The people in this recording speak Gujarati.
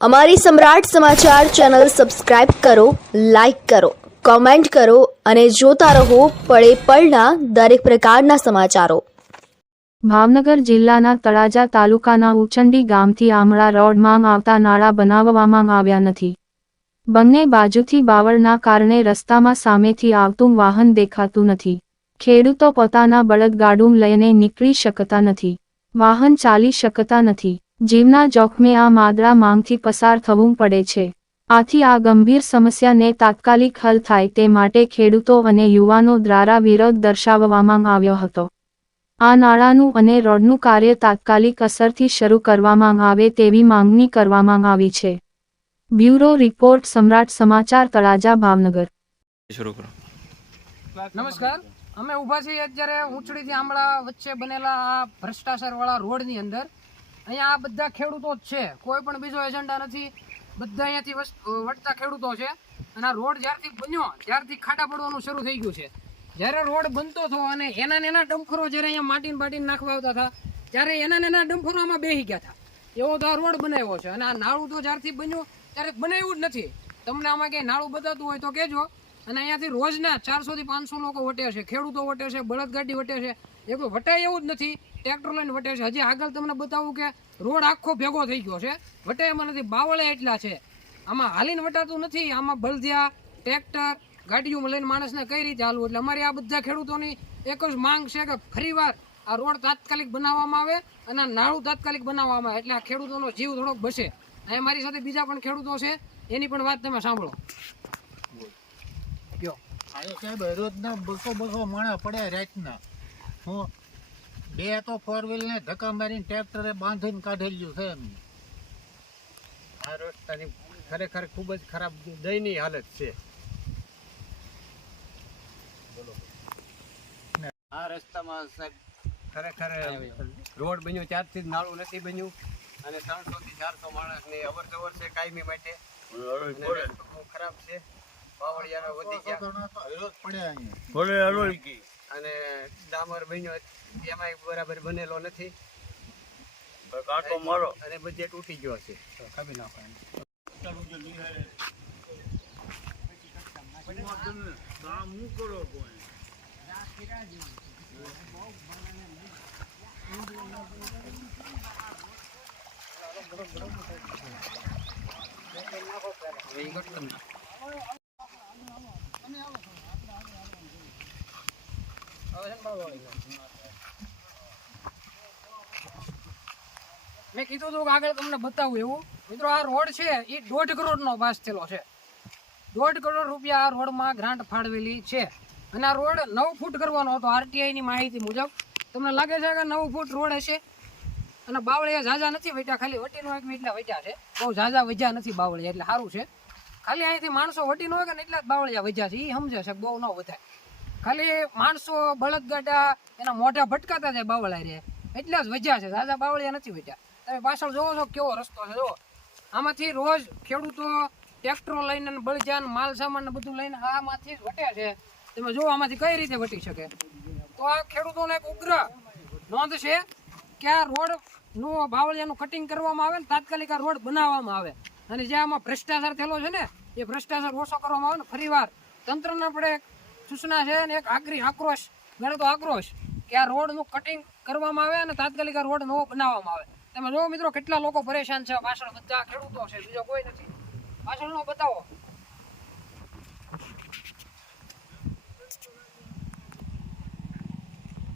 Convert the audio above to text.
અમારી સમ્રાટ સમાચાર ચેનલ સબસ્ક્રાઇબ કરો, લાઇક કરો, કોમેન્ટ કરો અને જોતા રહો પળે પળના દરેક પ્રકારના સમાચારો. ભાવનગર જિલ્લાના તળાજા તાલુકાના ઉચંડી ગામથી આમળા રોડમાં આવતા નાળા બનાવવામાં આવ્યા નથી. બંને બાજુથી બાવળના કારણે રસ્તામાં સામેથી આવતું વાહન દેખાતું નથી. ખેડૂતો પોતાના બળદગાડું લઈને નીકળી શકતા નથી. વાહન ચાલી શકતા નથી. જીવના જોખમે આ માદરા માંગથી પસાર થવું પડે છે. આથી આ ગંભીર સમસ્યાને તાત્કાલિક હલ થાય તે માટે ખેડૂતો અને યુવાનો દ્વારા વિરોધ દર્શાવવામાં આવ્યો હતો. આ નાળાનું અને રોડનું કાર્ય તાત્કાલિક અસરથી શરૂ કરવામાં આવે તેવી માંગણી કરવામાં આવી છે. બ્યુરો રિપોર્ટ સમ્રાટ સમાચાર તળાજા ભાવનગર. નમસ્કાર. અમે ઊભા છીએ અત્યારે ઊંચડીથી આંબળા વચ્ચે બનેલા આ ભ્રષ્ટાચાર વાળા રોડની અંદર. અહીંયા આ બધા ખેડૂતો જ છે. કોઈ પણ બીજો એજન્ડા નથી. બધા અહીંયાથી વટતા ખેડૂતો છે. અને આ રોડ જ્યારથી બન્યો, ત્યારથી ખાડા પડવાનું શરૂ થઈ ગયું છે. જ્યારે રોડ બનતો હતો અને એના એના ડંફરો જ્યારે અહીંયા માટીને બાટીને નાખવા આવતા હતા, ત્યારે એના એના ડમ્ફરો આમાં બેસી ગયા હતા. એવો તો આ રોડ બનાવ્યો છે. અને આ નાળું તો જ્યારથી બન્યું, ત્યારે બનાવ્યું જ નથી. તમને આમાં ક્યાંય નાળું બતાવતું હોય તો કહેજો. અને અહીંયાથી રોજના ચારસોથી પાંચસો લોકો વટે છે. ખેડૂતો વટે છે, બળદગાડી વટે છે. એ કોઈ વટાય એવું જ નથી ટ્રેક્ટર લઈને વટે છે. હજી આગળ તમને બતાવું કે રોડ આખો ભેગો થઈ ગયો છે. વટે એમાં નથી બાવળે એટલા છે. આમાં હાલીને વટાતું નથી આમાં બળધિયા ટ્રેક્ટર ગાડીઓમાં લઈને માણસને કઈ રીતે હાલવું? એટલે અમારી આ બધા ખેડૂતોની એક જ માંગ છે કે ફરીવાર આ રોડ તાત્કાલિક બનાવવામાં આવે અને આ નાળું તાત્કાલિક બનાવવામાં આવે. એટલે આ ખેડૂતોનો જીવ થોડોક બસે. અને મારી સાથે બીજા પણ ખેડૂતો છે. એની પણ વાત તમે સાંભળો. કયો? આયો સાહેબ રોજના બસો બસો માણસ પડ્યા રાતના. હું બે તો ફોર વ્હીલ ને ધક્કા મારીને ટ્રેક્ટરે બાંધીને કાઢેલું છે એમ આ રસ્તાની ખરેખર ખૂબ જ ખરાબ દયનીય હાલત છે આ રસ્તામાં સાહેબ ખરેખર રોડ બન્યો ત્યારથી જ નાળું નથી બન્યું અને ત્રણસો થી ચારસો માણસની અવર જવર છે કાયમી માટે ખરાબ છે બાવળિયાનો વધી ગયા પડ્યા અને ડામર બન્યો એમાં બરાબર બનેલો નથી. અને બજેટ તૂટી ગયો છે. કાપી નાખો. મેં કીધું હતું કે આગળ તમને બતાવું એવું. મિત્રો, આ રોડ છે એ દોઢ કરોડનો પાસ થયેલો છે. દોઢ કરોડ રૂપિયા આ રોડમાં ગ્રાન્ટ ફાળવેલી છે. અને આ રોડ નવ ફૂટ કરવાનો હતો આરટીઆઈ ની માહિતી મુજબ. તમને લાગે છે કે નવ ફૂટ રોડ હશે? અને બાવળિયા ઝાઝા નથી વટ્યા ખાલી વટીનો એક એટલા વટ્યા છે. બહુ ઝાઝા વજ્યા નથી બાવળિયા, એટલે સારું છે. ખાલી અહીંથી માણસો વટીનો ન હોય કે ને એટલા જ બાવળિયા વજ્યા છે એ સમજે છે બહુ ન વધાય ખાલી માણસો બળદગાડા એના મોઢા ભટકાતા જાય બાવળા રે. એટલા જ વજ્યા છે. ઝાઝા બાવળિયા નથી વજ્યા તમે પાછળ જોવો છો કેવો રસ્તો છે, જુઓ. આમાંથી રોજ ખેડૂતો ટ્રેક્ટરો લઈને બળજાન, માલ સામાન ને બધું લઈને આમાંથી જ વટે છે. તમે જુઓ આમાંથી કઈ રીતે વટી શકે. તો આ ખેડૂતોને એક ઉગ્ર નોંધ છે કે આ રોડનું બાવળિયાનું કટિંગ કરવામાં આવે ને તાત્કાલિક આ રોડ બનાવવામાં આવે. અને જે આમાં ભ્રષ્ટાચાર થયેલો છે ને, એ ભ્રષ્ટાચાર ઓછો કરવામાં આવે ને ફરીવાર તંત્રના પણ એક સૂચના છે અને એક આગ્રી આક્રોશ ગણે તો આક્રોશ કે આ રોડનું કટિંગ કરવામાં આવે અને તાત્કાલિક આ રોડ નવો બનાવવામાં આવે. તમે જુઓ મિત્રો, કેટલા લોકો પરેશાન છે. પાછળ બધા ખેડૂતો છે, બીજો કોઈ નથી. પાછળનો બતાવો.